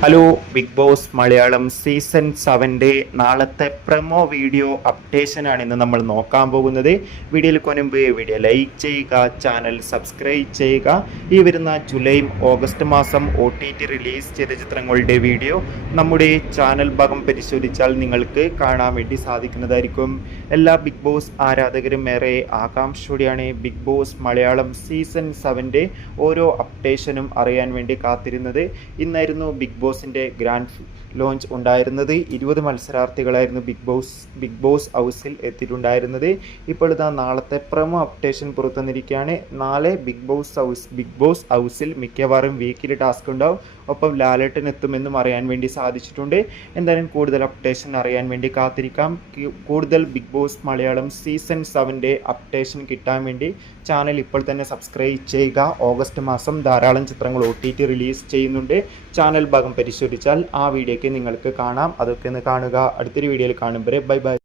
Hello, big boss Malayalam season 7 നാളത്തെ promo video അപ്ഡേഷനാണ് ഇന്ന് നമ്മൾ നോക്കാൻ പോകുന്നത്. വീഡിയോയിൽ മുൻപ് വീഡിയോ ലൈക്ക് ചെയ്യുക, ചാനൽ സബ്സ്ക്രൈബ് ചെയ്യുക. ഈ വരുന്ന ജൂലൈ ഓഗസ്റ്റ് മാസം OTT റിലീസ് ചെയ്ത ചിത്രങ്ങളുടെ വീഡിയോ നമ്മുടെ ചാനൽ ഭാഗം പരിശോധിച്ചാൽ നിങ്ങൾക്ക് കാണാൻ വേണ്ടി സാധിക്കുന്നതായിരിക്കും. എല്ലാ ബിഗ് ബോസ് ആരാധകരും ഏറെ ആകാംക്ഷയോടെയാണ് ബിഗ് ബോസ് മലയാളം സീസൺ 7 ഓരോ അപ്ഡേഷനും അറിയാൻ വേണ്ടി കാത്തിരുന്നത്. ഇന്നായിരുന്നു ബിഗ് ബോസിൻ്റെ ഗ്രാൻഡ് ലോഞ്ച് ഉണ്ടായിരുന്നത്. 20 മത്സരാർത്ഥികളായിരുന്നു ബിഗ് ബോസ് ഹൗസിൽ എത്തിയിട്ടുണ്ടായിരുന്നത്. ഇപ്പോൾ ഇതാ നാളത്തെ പ്രൊമോ അപ്ഡേഷൻ പുറത്തുവന്നിരിക്കുകയാണ്. നാളെ ബിഗ് ബോസ് ഹൗസിൽ മിക്കവാറും വീക്കിലി ടാസ്ക് ഉണ്ടാവും. ഒപ്പം ലാലേട്ടൻ എത്തുമെന്നും അറിയാൻ വേണ്ടി സാധിച്ചിട്ടുണ്ട്. എന്തായാലും കൂടുതൽ അപ്ഡേഷൻ അറിയാൻ വേണ്ടി കാത്തിരിക്കാം. കൂടുതൽ big boss Malayalam season 7 updation കിട്ടാൻ വേണ്ടി ചാനൽ ഇപ്പോൾ തന്നെ സബ്സ്ക്രൈബ് ചെയ്യുക. ഓഗസ്റ്റ് മാസം ധാരാളം ചിത്രങ്ങൾ OTT റിലീസ് ചെയ്യുന്നുണ്ട്. ചാനൽ ഭാഗം പരിശോധിച്ചാൽ ആ വീഡിയോയ്ക്ക് നിങ്ങൾക്ക് കാണാം. അതൊക്കെ ഒന്ന് കാണുക. അടുത്തൊരു വീഡിയോയിൽ കാണും വരെ ബൈ ബൈ.